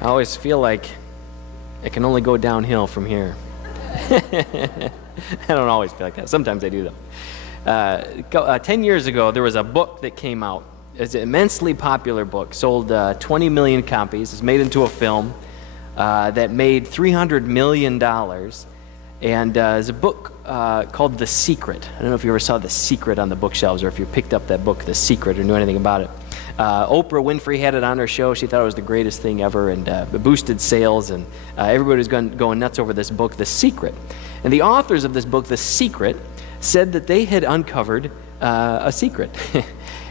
I always feel like it can only go downhill from here. I don't always feel like that. Sometimes I do, though. 10 years ago, there was a book that came out. It's an immensely popular book, sold 20 million copies. It's made into a film that made $300 million. And it's a book called The Secret. I don't know if you ever saw The Secret on the bookshelves or if you picked up that book, The Secret, or knew anything about it. Oprah Winfrey had it on her show. She thought it was the greatest thing ever, and it boosted sales, and everybody was going nuts over this book, The Secret. And the authors of this book, The Secret, said that they had uncovered a secret.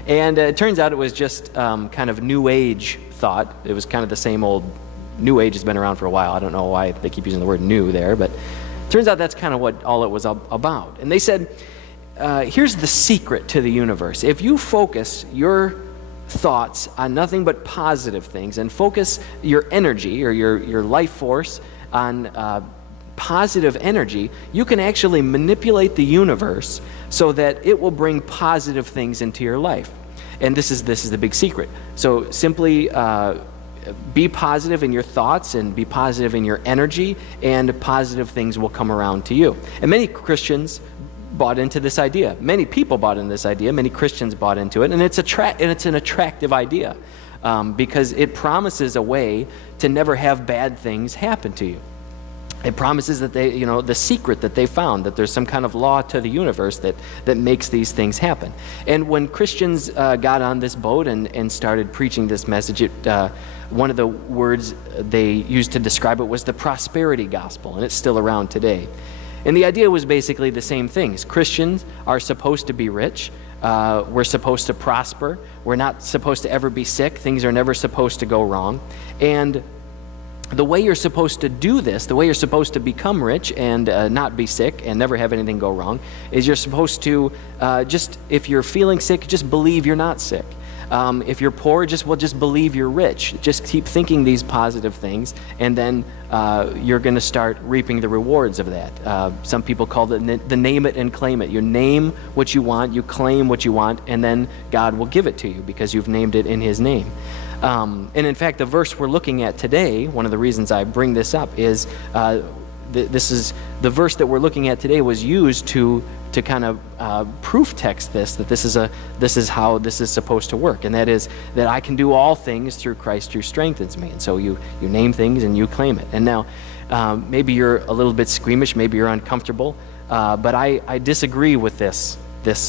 And it turns out it was just kind of New Age thought. It was kind of the same old, New Age has been around for a while. I don't know why they keep using the word new there, but it turns out that's kind of what all it was about. And they said, here's the secret to the universe. If you focus your thoughts on nothing but positive things and focus your energy or your life force on positive energy, you can actually manipulate the universe so that it will bring positive things into your life. And this is the big secret. So simply be positive in your thoughts and be positive in your energy, and positive things will come around to you. And many Christians bought into this idea. Many people bought into this idea. Many Christians bought into it, and it's an attractive idea because it promises a way to never have bad things happen to you. It promises that the secret that they found, that there's some kind of law to the universe that makes these things happen. And when Christians got on this boat and started preaching this message, one of the words they used to describe it was the prosperity gospel, and it's still around today. And the idea was basically the same things. Christians are supposed to be rich. We're supposed to prosper. We're not supposed to ever be sick. Things are never supposed to go wrong. And the way you're supposed to do this, the way you're supposed to become rich and not be sick and never have anything go wrong, is you're supposed to just, if you're feeling sick, just believe you're not sick. If you're poor, just believe you're rich. Just keep thinking these positive things, and then you're going to start reaping the rewards of that. Some people call it the name it and claim it. You name what you want, you claim what you want, and then God will give it to you because you've named it in His name. And in fact, the verse we're looking at today, one of the reasons I bring this up is this is the verse that we're looking at today was used to kind of proof text this is how this is supposed to work, and that is that I can do all things through Christ who strengthens me. And so you name things and you claim it. And now maybe you're a little bit squeamish, maybe you're uncomfortable, but I disagree with this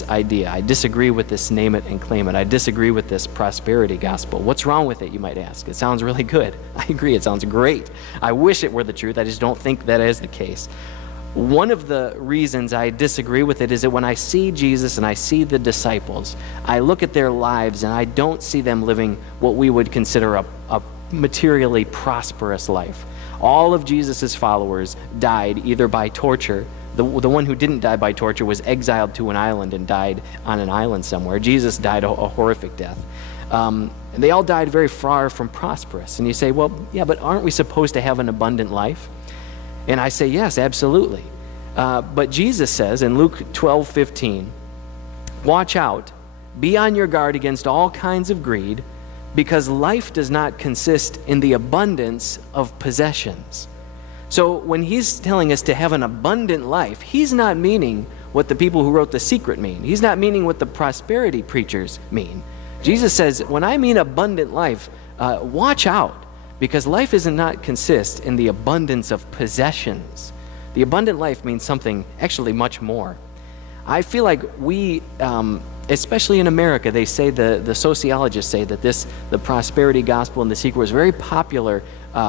idea. I disagree with this name it and claim it. I disagree with this prosperity gospel. What's wrong with it, you might ask? It sounds really good. I agree, it sounds great. I wish it were the truth. I just don't think that is the case. One of the reasons I disagree with it is that when I see Jesus and I see the disciples, I look at their lives and I don't see them living what we would consider a materially prosperous life. All of Jesus' followers died either by torture. The one who didn't die by torture was exiled to an island and died on an island somewhere. Jesus died a horrific death. And they all died very far from prosperous. And you say, well, yeah, but aren't we supposed to have an abundant life? And I say, yes, absolutely. But Jesus says in Luke 12:15, watch out, be on your guard against all kinds of greed, because life does not consist in the abundance of possessions. So when he's telling us to have an abundant life, he's not meaning what the people who wrote The Secret mean. He's not meaning what the prosperity preachers mean. Jesus says, when I mean abundant life, watch out. Because life does not consist in the abundance of possessions. The abundant life means something actually much more. I feel like we, especially in America, they say, the sociologists say that the prosperity gospel and The Secret was very popular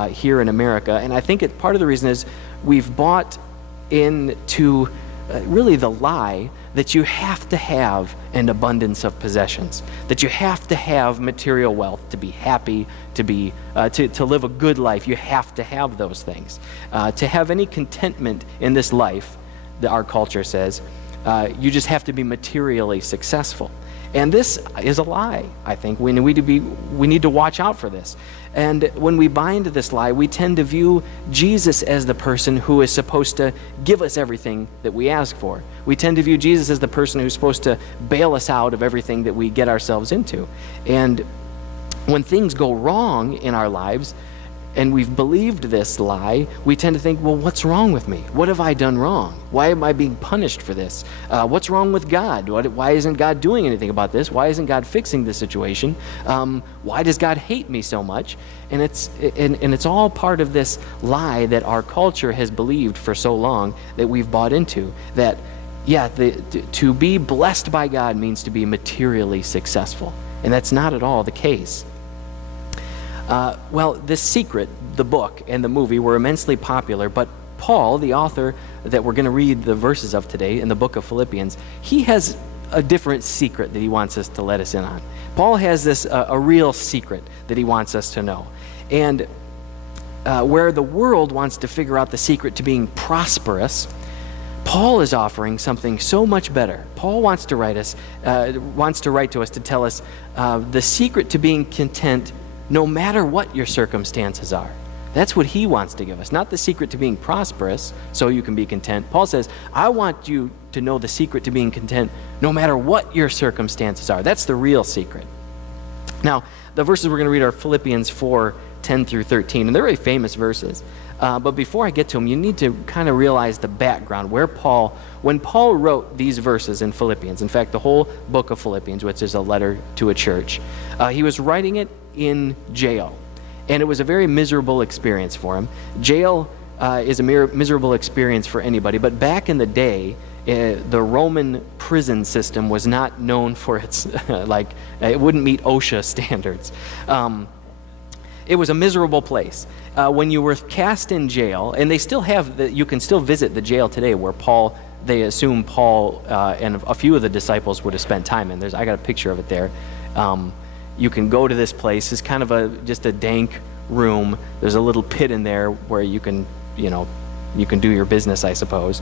here in America. And I think part of the reason is we've bought into really the lie that you have to have an abundance of possessions, that you have to have material wealth to be happy, to live a good life. You have to have those things. To have any contentment in this life, our culture says, you just have to be materially successful. And this is a lie, I think. We need to watch out for this. And when we buy into this lie, we tend to view Jesus as the person who is supposed to give us everything that we ask for. We tend to view Jesus as the person who's supposed to bail us out of everything that we get ourselves into. And when things go wrong in our lives, and we've believed this lie, we tend to think, well, what's wrong with me? What have I done wrong? Why am I being punished for this? What's wrong with God? Why isn't God doing anything about this? Why isn't God fixing this situation? Why does God hate me so much? And it's all part of this lie that our culture has believed for so long, that we've bought into, that, to be blessed by God means to be materially successful. And that's not at all the case. This Secret, the book and the movie, were immensely popular, but Paul, the author that we're going to read the verses of today in the book of Philippians, he has a different secret that he wants us to let us in on. Paul has this, a real secret that he wants us to know. And where the world wants to figure out the secret to being prosperous, Paul is offering something so much better. Paul wants to write to us to tell us the secret to being content no matter what your circumstances are. That's what he wants to give us, not the secret to being prosperous so you can be content. Paul says, I want you to know the secret to being content no matter what your circumstances are. That's the real secret. Now, the verses we're going to read are Philippians 4:10 through 13, and they're very famous verses. But before I get to them, you need to kind of realize the background, when Paul wrote these verses in Philippians, in fact, the whole book of Philippians, which is a letter to a church, he was writing it in jail. And it was a very miserable experience for him. Jail is a miserable experience for anybody, but back in the day, the Roman prison system was not known for its, it wouldn't meet OSHA standards. It was a miserable place. When you were cast in jail, and they still have, you can still visit the jail today where they assume Paul and a few of the disciples would have spent time in. I got a picture of it there. You can go to this place. It's kind of just a dank room. There's a little pit in there where you can do your business, I suppose.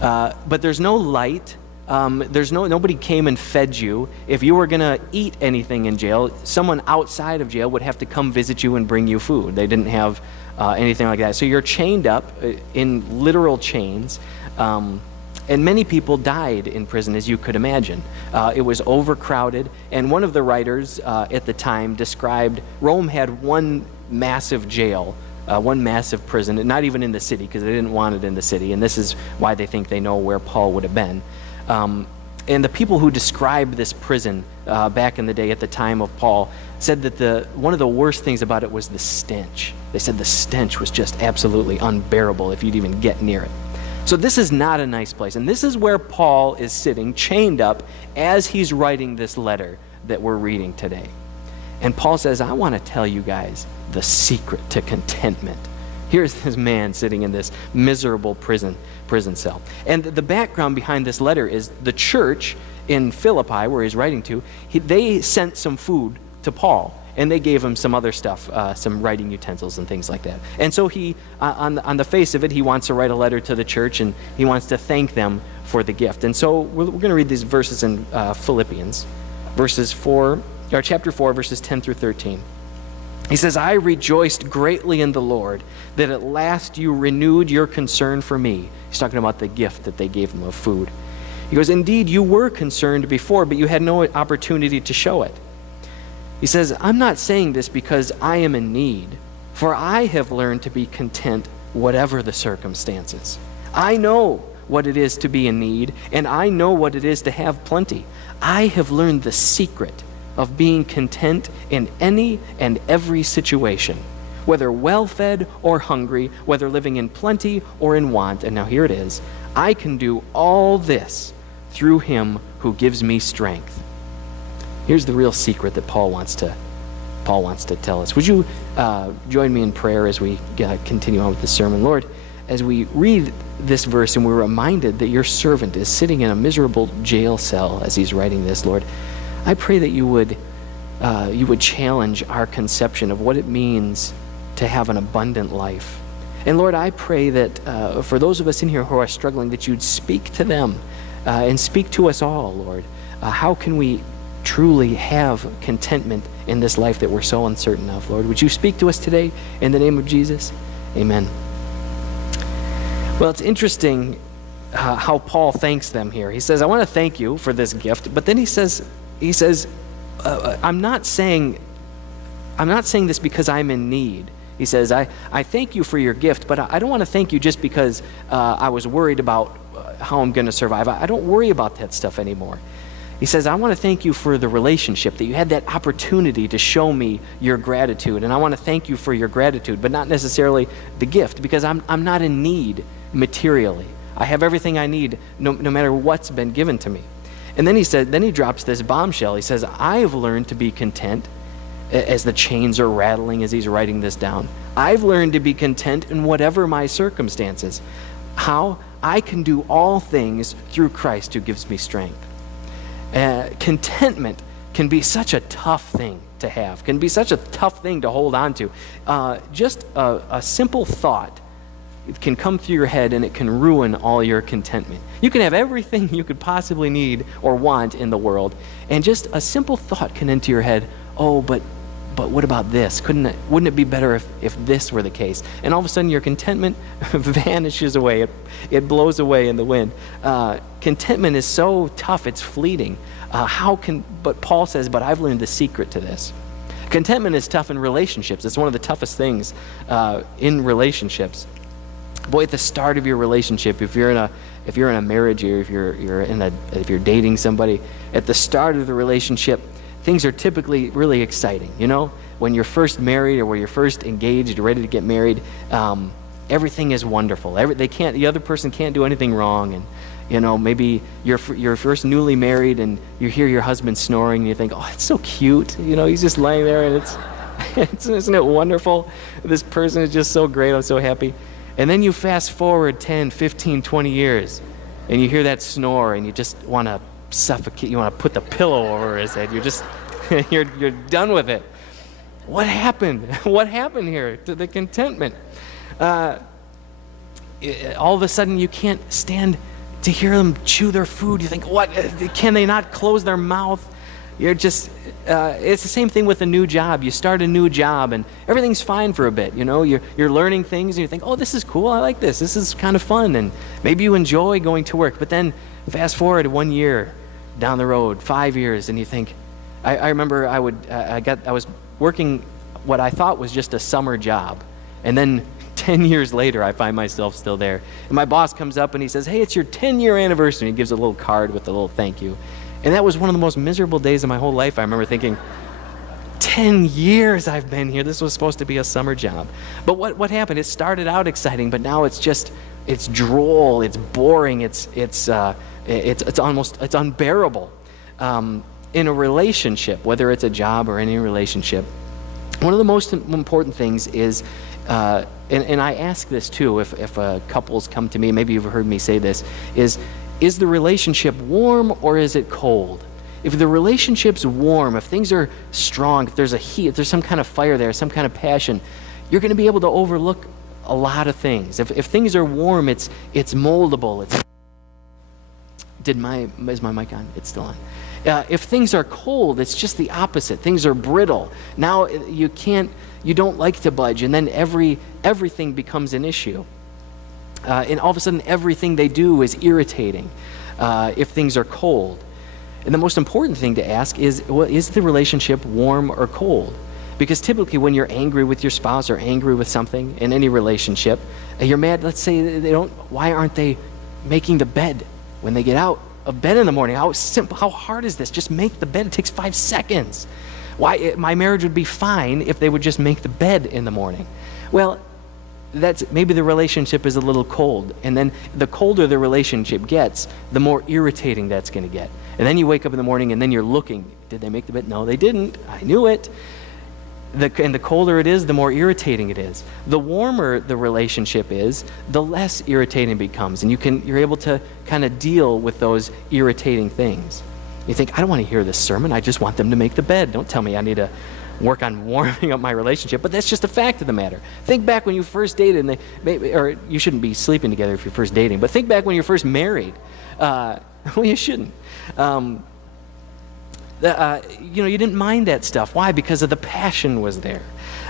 But there's no light. Nobody came and fed you. If you were going to eat anything in jail, someone outside of jail would have to come visit you and bring you food. They didn't have anything like that. So you're chained up in literal chains. And many people died in prison, as you could imagine. It was overcrowded. And one of the writers at the time described Rome had one massive jail, one massive prison, and not even in the city, because they didn't want it in the city. And this is why they think they know where Paul would have been. And the people who described this prison back in the day at the time of Paul said that one of the worst things about it was the stench. They said the stench was just absolutely unbearable if you'd even get near it. So this is not a nice place. And this is where Paul is sitting, chained up, as he's writing this letter that we're reading today. And Paul says, I want to tell you guys the secret to contentment. Here's this man sitting in this miserable prison cell. And the background behind this letter is the church in Philippi, where he's writing to, they sent some food to Paul. And they gave him some other stuff, some writing utensils and things like that. And so he, on the face of it, he wants to write a letter to the church, and he wants to thank them for the gift. And so we're going to read these verses in Philippians, chapter 4, verses 10 through 13. He says, I rejoiced greatly in the Lord that at last you renewed your concern for me. He's talking about the gift that they gave him of food. He goes, indeed, you were concerned before, but you had no opportunity to show it. He says, I'm not saying this because I am in need, for I have learned to be content whatever the circumstances. I know what it is to be in need, and I know what it is to have plenty. I have learned the secret of being content in any and every situation, whether well-fed or hungry, whether living in plenty or in want. And now here it is. I can do all this through him who gives me strength. Here's the real secret that Paul wants to tell us. Would you join me in prayer as we continue on with the sermon? Lord, as we read this verse and we're reminded that your servant is sitting in a miserable jail cell as he's writing this, Lord, I pray that you would challenge our conception of what it means to have an abundant life. And Lord, I pray that for those of us in here who are struggling, that you'd speak to them and speak to us all, Lord. How can we truly have contentment in this life that we're so uncertain of, Lord? Would you speak to us today in the name of Jesus? Amen. Well, it's interesting how Paul thanks them here. He says, I want to thank you for this gift, but then he says, I'm not saying this because I'm in need. He says, I thank you for your gift, but I don't want to thank you just because I was worried about how I'm going to survive. I don't worry about that stuff anymore. He says, I want to thank you for the relationship, that you had that opportunity to show me your gratitude. And I want to thank you for your gratitude, but not necessarily the gift, because I'm not in need materially. I have everything I need no matter what's been given to me. And then he drops this bombshell. He says, I've learned to be content, as the chains are rattling as he's writing this down. I've learned to be content in whatever my circumstances. How? I can do all things through Christ who gives me strength. Contentment can be such a tough thing to have, can be such a tough thing to hold on to. Just a simple thought, it can come through your head and it can ruin all your contentment. You can have everything you could possibly need or want in the world, and just a simple thought can enter your head, oh, but what about this? Wouldn't it be better if this were the case? And all of a sudden your contentment vanishes away. It blows away in the wind. Contentment is so tough, it's fleeting. But Paul says, but I've learned the secret to this. Contentment is tough in relationships. It's one of the toughest things in relationships. Boy, at the start of your relationship, if you're in a marriage, or if you're dating somebody, at the start of the relationship, things are typically really exciting. You know, when you're first married or when you're first engaged, ready to get married, everything is wonderful. The other person can't do anything wrong. And you know, maybe you're first newly married and you hear your husband snoring and you think, oh, it's so cute. You know, he's just laying there and isn't it wonderful? This person is just so great. I'm so happy. And then you fast forward 10, 15, 20 years and you hear that snore and you just want to suffocate. You want to put the pillow over his head. You're done with it. What happened? What happened here to the contentment? All of a sudden you can't stand to hear them chew their food. You think, what? Can they not close their mouth? It's the same thing with a new job. You start a new job and everything's fine for a bit. You know, you're learning things and you think, oh, this is cool. I like this. This is kind of fun. And maybe you enjoy going to work. But then fast forward 1 year down the road, 5 years, and you think, I remember I was working what I thought was just a summer job. And then 10 years later, I find myself still there. And my boss comes up and he says, hey, it's your 10-year anniversary. He gives a little card with a little thank you. And that was one of the most miserable days of my whole life. I remember thinking, 10 years I've been here. This was supposed to be a summer job. But what happened? It started out exciting, but now it's droll, it's boring, it's unbearable. In a relationship, whether it's a job or any relationship, one of the most important things is, and I ask this too, if couples come to me, maybe you've heard me say this, is the relationship warm or is it cold? If the relationship's warm, if things are strong, if there's a heat, if there's some kind of fire there, some kind of passion, you're going to be able to overlook a lot of things. If things are warm, it's moldable. Is my mic on? It's still on. If things are cold, it's just the opposite. Things are brittle. Now you don't like to budge, and then everything becomes an issue. And all of a sudden, everything they do is irritating if things are cold. And the most important thing to ask is the relationship warm or cold? Because typically when you're angry with your spouse or angry with something in any relationship, and you're mad, let's say why aren't they making the bed when they get out of bed in the morning? How hard is this? Just make the bed. It takes 5 seconds. My marriage would be fine if they would just make the bed in the morning. Well, maybe the relationship is a little cold, and then the colder the relationship gets, the more irritating that's going to get. And then you wake up in the morning and then you're looking, did they make the bed? No, they didn't. I knew it. And the colder it is, the more irritating it is. The warmer the relationship is, the less irritating it becomes, and you're able to kind of deal with those irritating things. You think, I don't want to hear this sermon. I just want them to make the bed. Don't tell me I need to work on warming up my relationship. But that's just a fact of the matter. Think back when you first dated, or you shouldn't be sleeping together if you're first dating, but think back when you're first married. Well, you shouldn't. You didn't mind that stuff. Why? Because of the passion was there.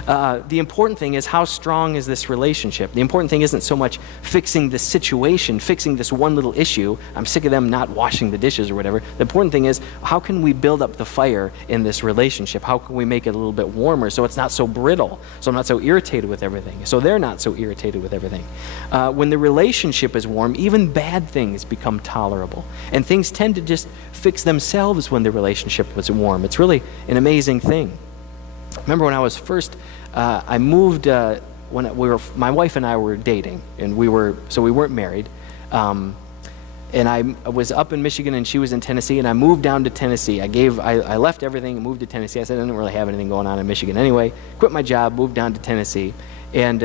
The important thing is, how strong is this relationship? The important thing isn't so much fixing the situation, fixing this one little issue. I'm sick of them not washing the dishes or whatever. The important thing is, how can we build up the fire in this relationship? How can we make it a little bit warmer so it's not so brittle, so I'm not so irritated with everything, so they're not so irritated with everything? When the relationship is warm, even bad things become tolerable. And things tend to just fix themselves when the relationship was warm. It's really an amazing thing. Remember when I was first, I moved, my wife and I were dating, and we weren't married. And I was up in Michigan and she was in Tennessee, and I moved down to Tennessee. I left everything and moved to Tennessee. I said I didn't really have anything going on in Michigan anyway. Quit my job, moved down to Tennessee. And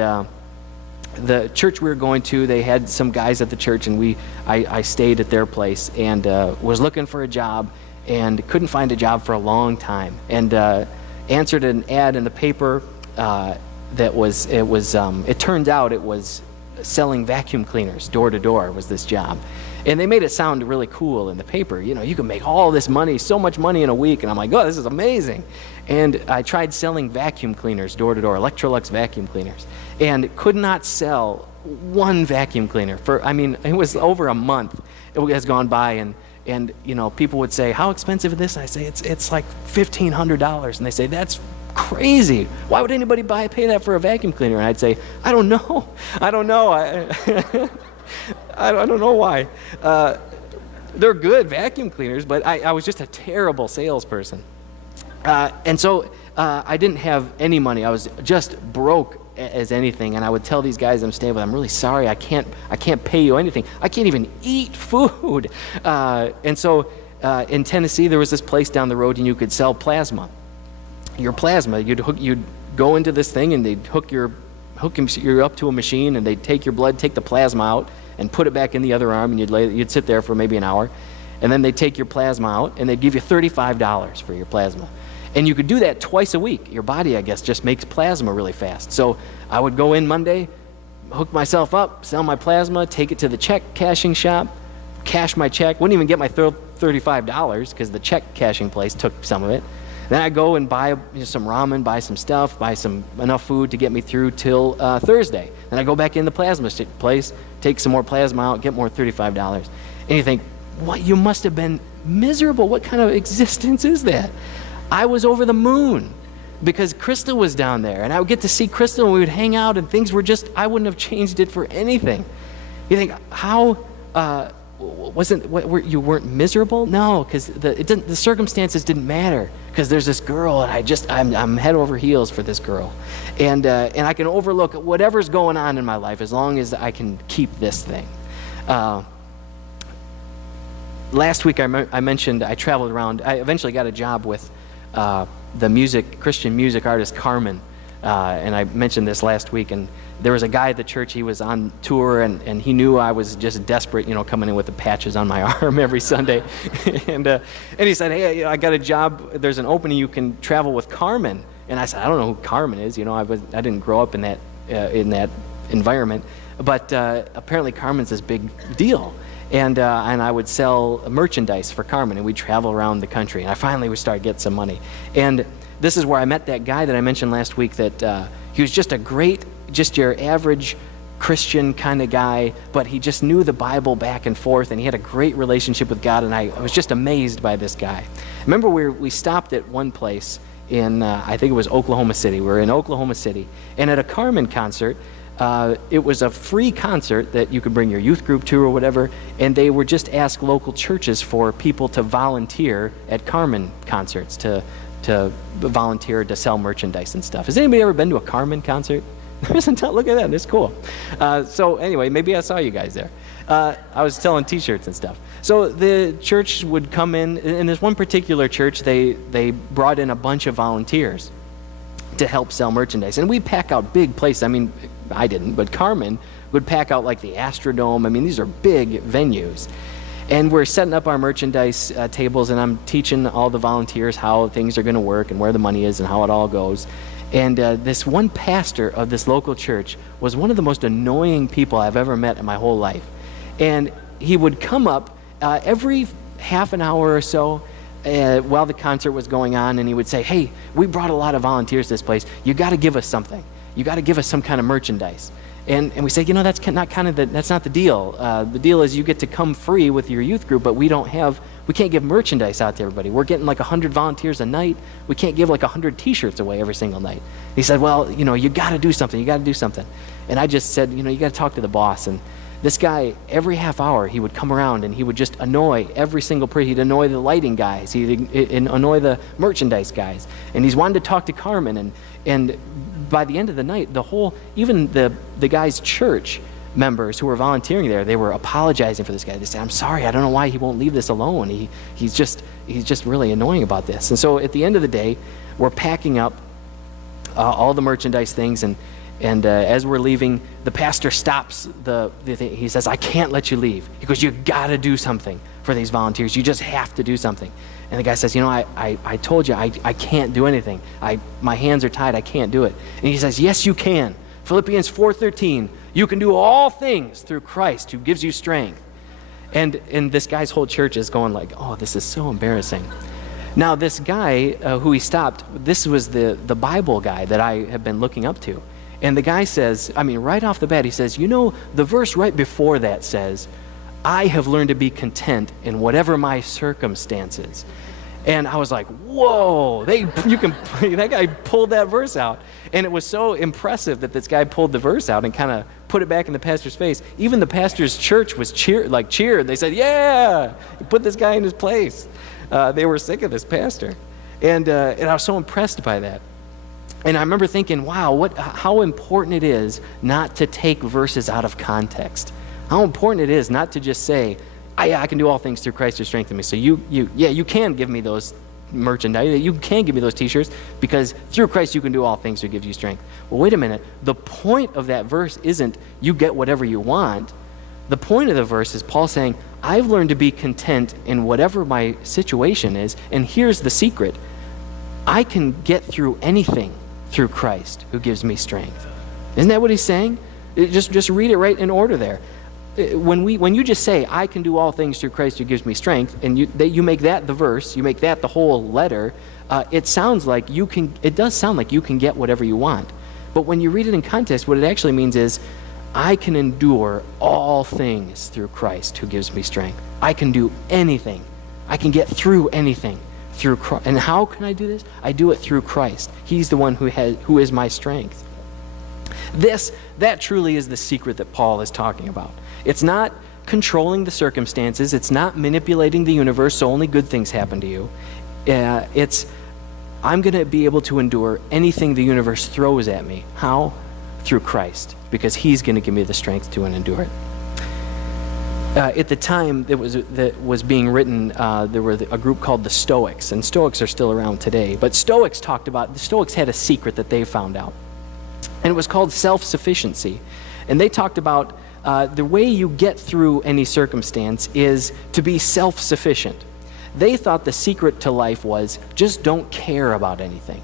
the church we were going to, they had some guys at the church, and I stayed at their place and was looking for a job and couldn't find a job for a long time. And answered an ad in the paper it turned out it was selling vacuum cleaners door to door was this job. And they made it sound really cool in the paper. You know, you can make all this money, so much money in a week. And I'm like, oh, this is amazing. And I tried selling vacuum cleaners door to door, Electrolux vacuum cleaners, and could not sell one vacuum cleaner it was over a month. It has gone by, and you know, people would say, how expensive is this? And I say, it's like $1,500. And they say, that's crazy. Why would anybody pay that for a vacuum cleaner? And I'd say, I don't know. I don't know why. They're good vacuum cleaners, but I was just a terrible salesperson. And so I didn't have any money. I was just broke as anything. And I would tell these guys I'm staying with, I'm really sorry, I can't pay you anything. I can't even eat food. And so in Tennessee, there was this place down the road, and you could sell plasma. Your plasma, you'd go into this thing, and they'd hook you up to a machine, and they'd take your blood, take the plasma out, and put it back in the other arm, and you'd sit there for maybe an hour, and then they'd take your plasma out, and they'd give you $35 for your plasma. And you could do that twice a week. Your body, I guess, just makes plasma really fast. So I would go in Monday, hook myself up, sell my plasma, take it to the check cashing shop, cash my check. Wouldn't even get my $35 because the check cashing place took some of it. Then I go and buy some ramen, buy some stuff, buy enough food to get me through till Thursday. Then I go back in the plasma place, take some more plasma out, get more $35. And you think, what? You must have been miserable. What kind of existence is that? I was over the moon because Krista was down there, and I would get to see Krista, and we would hang out, and things were just, I wouldn't have changed it for anything. You think, how, you weren't miserable? No, because the circumstances didn't matter, because there's this girl, and I'm head over heels for this girl. And I can overlook whatever's going on in my life as long as I can keep this thing. Last week I mentioned I traveled around. I eventually got a job with the Christian music artist Carmen, and I mentioned this last week. And there was a guy at the church. He was on tour, and he knew I was just desperate, coming in with the patches on my arm every Sunday. and he said, "Hey, I got a job. There's an opening. You can travel with Carmen." And I said, "I don't know who Carmen is. I didn't grow up in that environment, but apparently Carmen's this big deal." And I would sell merchandise for Carmen, and we'd travel around the country. And I finally would start getting some money. And this is where I met that guy that I mentioned last week, that he was just just your average Christian kind of guy, but he just knew the Bible back and forth, and he had a great relationship with God, and I was just amazed by this guy. Remember, we stopped at one place in, I think it was Oklahoma City. We were in Oklahoma City, and at a Carmen concert, it was a free concert that you could bring your youth group to or whatever, and they would just ask local churches for people to volunteer at Carmen concerts, to volunteer to sell merchandise and stuff. Has anybody ever been to a Carmen concert? Look at that, it's cool. So anyway, maybe I saw you guys there. I was selling t-shirts and stuff. So the church would come in this one particular church, they brought in a bunch of volunteers to help sell merchandise. And we'd pack out big places. I mean, I didn't, but Carmen would pack out like the Astrodome. I mean, these are big venues. And we're setting up our merchandise tables, and I'm teaching all the volunteers how things are going to work and where the money is and how it all goes. And this one pastor of this local church was one of the most annoying people I've ever met in my whole life. And he would come up every half an hour or so, while the concert was going on, and he would say, hey, we brought a lot of volunteers to this place. You got to give us something. You got to give us some kind of merchandise. And we say, that's not the deal. The deal is you get to come free with your youth group, but we can't give merchandise out to everybody. We're getting like 100 volunteers a night. We can't give like 100 t-shirts away every single night. He said, well, you got to do something. You got to do something. And I just said, you got to talk to the boss. And this guy, every half hour, he would come around and he would just annoy every single person. He'd annoy the lighting guys. He'd annoy the merchandise guys. And he's wanted to talk to Carmen. And by the end of the night, even the guy's church members who were volunteering there, they were apologizing for this guy. They said, I'm sorry, I don't know why he won't leave this alone. He's just really annoying about this. And so at the end of the day, we're packing up all the merchandise things, and as we're leaving, the pastor stops the thing. He says, I can't let you leave. He goes, you got to do something for these volunteers. You just have to do something. And the guy says, I told you I can't do anything. My hands are tied. I can't do it. And he says, yes, you can. Philippians 4:13, you can do all things through Christ who gives you strength. And this guy's whole church is going like, oh, this is so embarrassing. Now, this guy who he stopped, this was the Bible guy that I have been looking up to. And the guy says, right off the bat, he says, the verse right before that says, I have learned to be content in whatever my circumstances. And I was like, whoa, that guy pulled that verse out. And it was so impressive that this guy pulled the verse out and kind of put it back in the pastor's face. Even the pastor's church was cheered. They said, yeah, put this guy in his place. They were sick of this pastor. And I was so impressed by that. And I remember thinking, wow, how important it is not to take verses out of context. How important it is not to just say, I can do all things through Christ who strengthens me. So you can give me those merchandise, you can give me those t-shirts, because through Christ you can do all things who gives you strength. Well, wait a minute. The point of that verse isn't you get whatever you want. The point of the verse is Paul saying, I've learned to be content in whatever my situation is, and here's the secret. I can get through anything through Christ who gives me strength. Isn't that what he's saying? Just read it right in order there. When you just say, I can do all things through Christ who gives me strength, and you make that the verse, you make that the whole letter, it does sound like you can get whatever you want. But when you read it in context, what it actually means is, I can endure all things through Christ who gives me strength. I can do anything. I can get through anything through Christ. And how can I do this? I do it through Christ. He's the one who is my strength. That truly is the secret that Paul is talking about. It's not controlling the circumstances. It's not manipulating the universe so only good things happen to you. I'm going to be able to endure anything the universe throws at me. How? Through Christ, because he's going to give me the strength to endure it. At the time that was being written, there were a group called the Stoics, and Stoics are still around today. But the Stoics had a secret that they found out, and it was called self-sufficiency. And they talked about the way you get through any circumstance is to be self-sufficient. They thought the secret to life was just don't care about anything.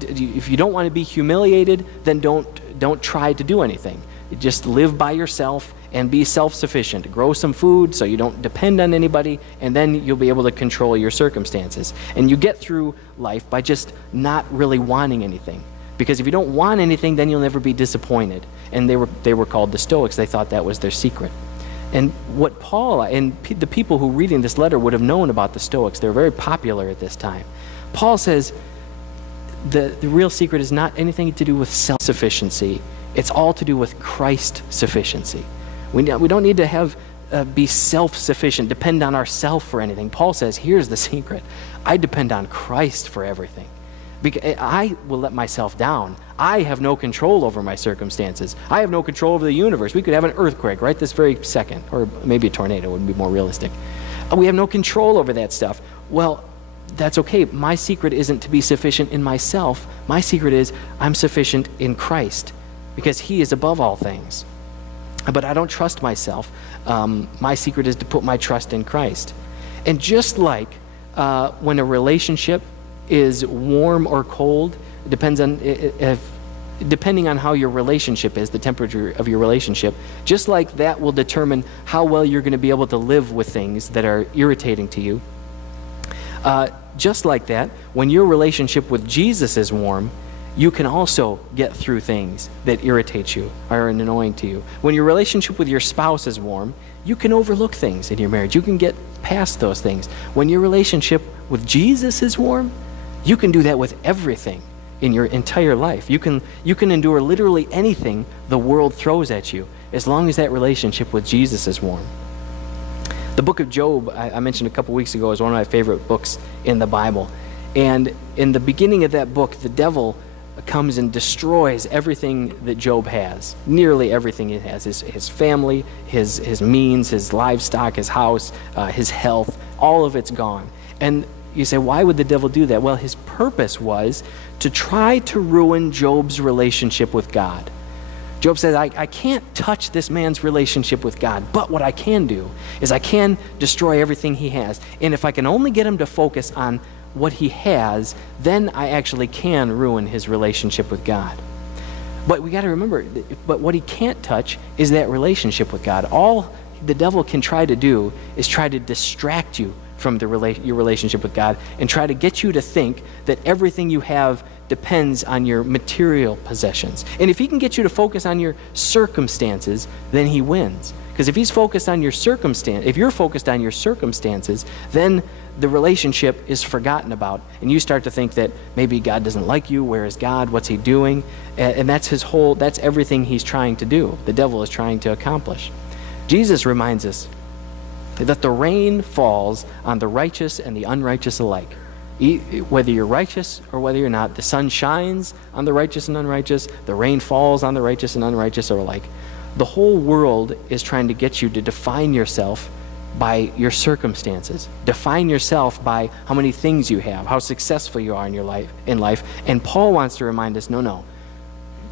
If you don't want to be humiliated, then don't try to do anything. Just live by yourself and be self-sufficient. Grow some food so you don't depend on anybody, and then you'll be able to control your circumstances. And you get through life by just not really wanting anything. Because if you don't want anything, then you'll never be disappointed. And they were called the Stoics. They thought that was their secret. And what Paul and the people who reading this letter would have known about the Stoics, they're very popular at this time. Paul says the real secret is not anything to do with self-sufficiency. It's all to do with Christ sufficiency. We don't need to be self-sufficient, depend on ourselves for anything. Paul says, here's the secret. I depend on Christ for everything. Because I will let myself down. I have no control over my circumstances. I have no control over the universe. We could have an earthquake right this very second, or maybe a tornado would be more realistic. We have no control over that stuff. Well, that's okay. My secret isn't to be sufficient in myself. My secret is I'm sufficient in Christ, because he is above all things. But I don't trust myself. My secret is to put my trust in Christ. And just like when a relationship is warm or cold, depending on how your relationship is, the temperature of your relationship, just like that will determine how well you're going to be able to live with things that are irritating to you. Just like that, when your relationship with Jesus is warm, you can also get through things that irritate you or are annoying to you. When your relationship with your spouse is warm, you can overlook things in your marriage. You can get past those things. When your relationship with Jesus is warm, you can do that with everything in your entire life. You can endure literally anything the world throws at you as long as that relationship with Jesus is warm. The book of Job, I mentioned a couple weeks ago, is one of my favorite books in the Bible. And in the beginning of that book, the devil comes and destroys everything that Job has, nearly everything he has, his family, his means, his livestock, his house, his health, all of it's gone. And you say, why would the devil do that? Well, his purpose was to try to ruin Job's relationship with God. Job says, I can't touch this man's relationship with God, but what I can do is I can destroy everything he has. And if I can only get him to focus on what he has, then I actually can ruin his relationship with God. But we got to remember, but what he can't touch is that relationship with God. All the devil can try to do is try to distract you from your relationship with God and try to get you to think that everything you have depends on your material possessions. And if he can get you to focus on your circumstances, then he wins. Because if you're focused on your circumstances, then the relationship is forgotten about, and you start to think that maybe God doesn't like you. Where is God? What's he doing? And that's everything he's trying to do. The devil is trying to accomplish. Jesus reminds us that the rain falls on the righteous and the unrighteous alike. Whether you're righteous or whether you're not, the sun shines on the righteous and unrighteous, the rain falls on the righteous and unrighteous alike. The whole world is trying to get you to define yourself by your circumstances. Define yourself by how many things you have, how successful you are in life. And Paul wants to remind us, no.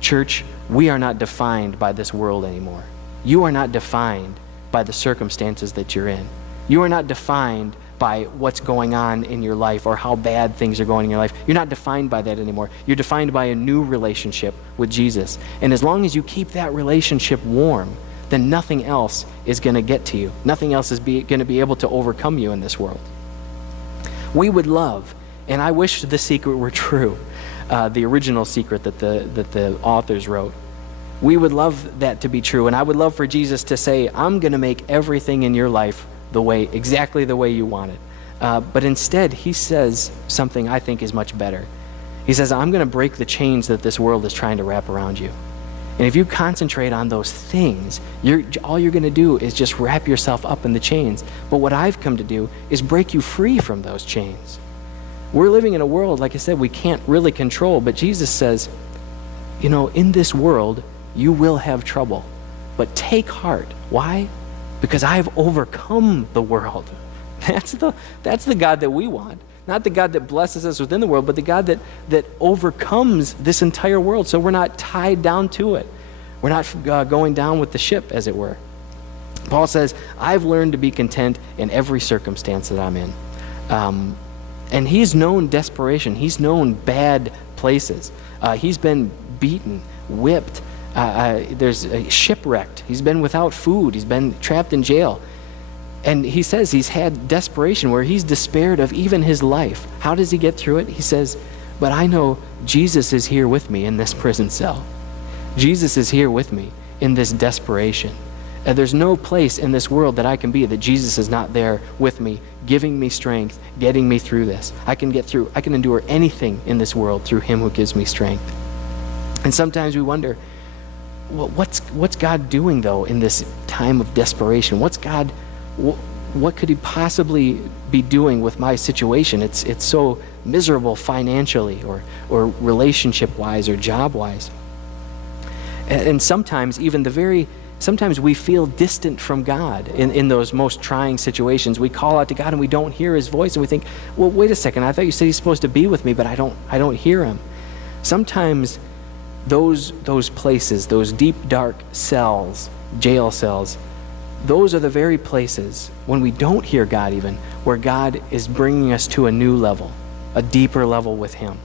Church, we are not defined by this world anymore. You are not defined by the circumstances that you're in. You are not defined by what's going on in your life or how bad things are going in your life. You're not defined by that anymore. You're defined by a new relationship with Jesus. And as long as you keep that relationship warm, then nothing else is going to get to you. Nothing else is going to be able to overcome you in this world. We would love, and I wish the secret were true, the original secret that the authors wrote. We would love that to be true, and I would love for Jesus to say, I'm going to make everything in your life exactly the way you want it. But instead, he says something I think is much better. He says, I'm going to break the chains that this world is trying to wrap around you. And if you concentrate on those things, all you're going to do is just wrap yourself up in the chains. But what I've come to do is break you free from those chains. We're living in a world, like I said, we can't really control. But Jesus says, in this world, you will have trouble. But take heart. Why? Because I've overcome the world. That's the God that we want. Not the God that blesses us within the world, but the God that overcomes this entire world. So we're not tied down to it. We're not going down with the ship, as it were. Paul says, I've learned to be content in every circumstance that I'm in. And he's known desperation. He's known bad places. He's been beaten, whipped. There's shipwrecked. He's been without food. He's been trapped in jail. And he says he's had desperation where he's despaired of even his life. How does he get through it? He says, but I know Jesus is here with me in this prison cell. Jesus is here with me in this desperation. And there's no place in this world that I can be that Jesus is not there with me, giving me strength, getting me through this. I can endure anything in this world through him who gives me strength. And sometimes we wonder, well, what's God doing though in this time of desperation? What could he possibly be doing with my situation? It's so miserable financially or relationship-wise or job-wise. And sometimes sometimes we feel distant from God in those most trying situations. We call out to God and we don't hear his voice and we think, well, wait a second, I thought you said he's supposed to be with me, but I don't hear him. Sometimes those places, those deep, dark cells, jail cells, those are the very places when we don't hear God even, where God is bringing us to a new level, a deeper level with him.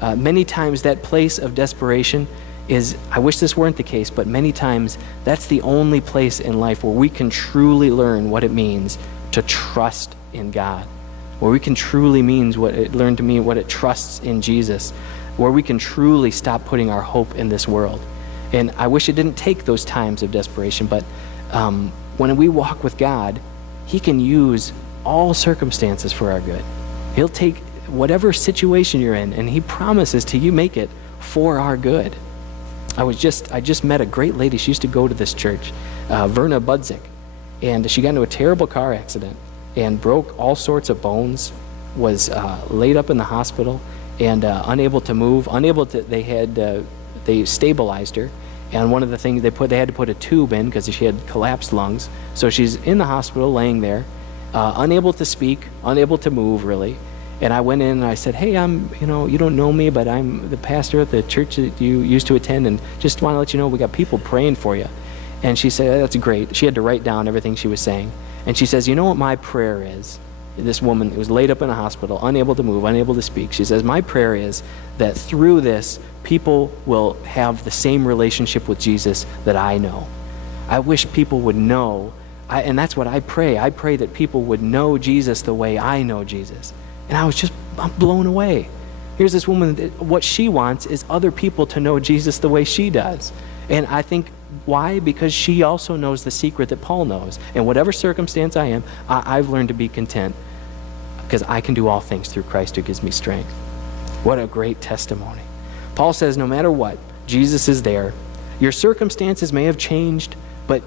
Many times that place of desperation is, I wish this weren't the case, but many times that's the only place in life where we can truly learn what it means to trust in God, where we can truly learn to mean what it trusts in Jesus, where we can truly stop putting our hope in this world. And I wish it didn't take those times of desperation, but when we walk with God, he can use all circumstances for our good. He'll take whatever situation you're in, and he promises to make it for our good. I just met a great lady. She used to go to this church, Verna Budzik, and she got into a terrible car accident and broke all sorts of bones, was laid up in the hospital, and unable to move, they stabilized her. And one of the things they had to put a tube in because she had collapsed lungs. So she's in the hospital laying there, unable to speak, unable to move really. And I went in and I said, hey, you don't know me, but I'm the pastor at the church that you used to attend, and just want to let you know we got people praying for you. And she said, that's great. She had to write down everything she was saying. And she says, you know what my prayer is? This woman was laid up in a hospital, unable to move, unable to speak. She says, my prayer is that through this, people will have the same relationship with Jesus that I know. I wish people would know, and that's what I pray. I pray that people would know Jesus the way I know Jesus. And I'm blown away. Here's this woman, what she wants is other people to know Jesus the way she does. And I think, why? Because she also knows the secret that Paul knows. In whatever circumstance I am, I've learned to be content because I can do all things through Christ who gives me strength. What a great testimony. Paul says no matter what, Jesus is there. Your circumstances may have changed, but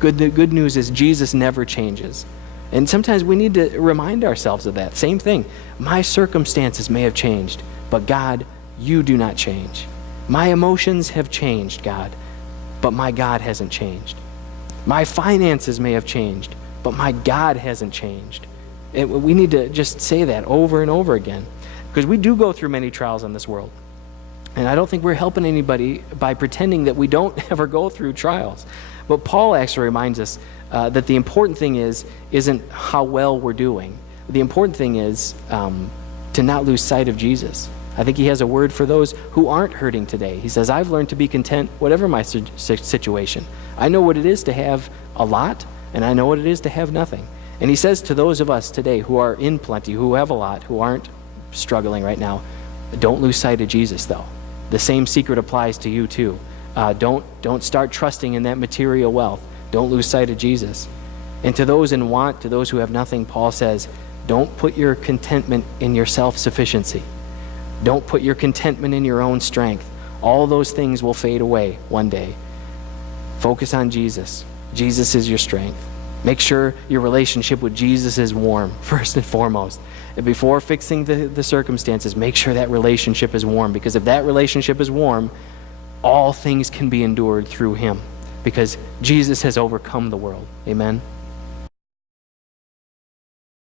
the good news is Jesus never changes. And sometimes we need to remind ourselves of that. Same thing. My circumstances may have changed, but God, you do not change. My emotions have changed, God, but my God hasn't changed. My finances may have changed, but my God hasn't changed. We need to just say that over and over again, because we do go through many trials in this world. And I don't think we're helping anybody by pretending that we don't ever go through trials. But Paul actually reminds us that the important thing isn't how well we're doing. The important thing is to not lose sight of Jesus. I think he has a word for those who aren't hurting today. He says, I've learned to be content whatever my situation. I know what it is to have a lot, and I know what it is to have nothing. And he says to those of us today who are in plenty, who have a lot, who aren't struggling right now, don't lose sight of Jesus, though. The same secret applies to you, too. Don't start trusting in that material wealth. Don't lose sight of Jesus. And to those in want, to those who have nothing, Paul says, don't put your contentment in your self-sufficiency. Don't put your contentment in your own strength. All those things will fade away one day. Focus on Jesus. Jesus is your strength. Make sure your relationship with Jesus is warm, first and foremost. And before fixing the circumstances, make sure that relationship is warm, because if that relationship is warm, all things can be endured through him, because Jesus has overcome the world. Amen.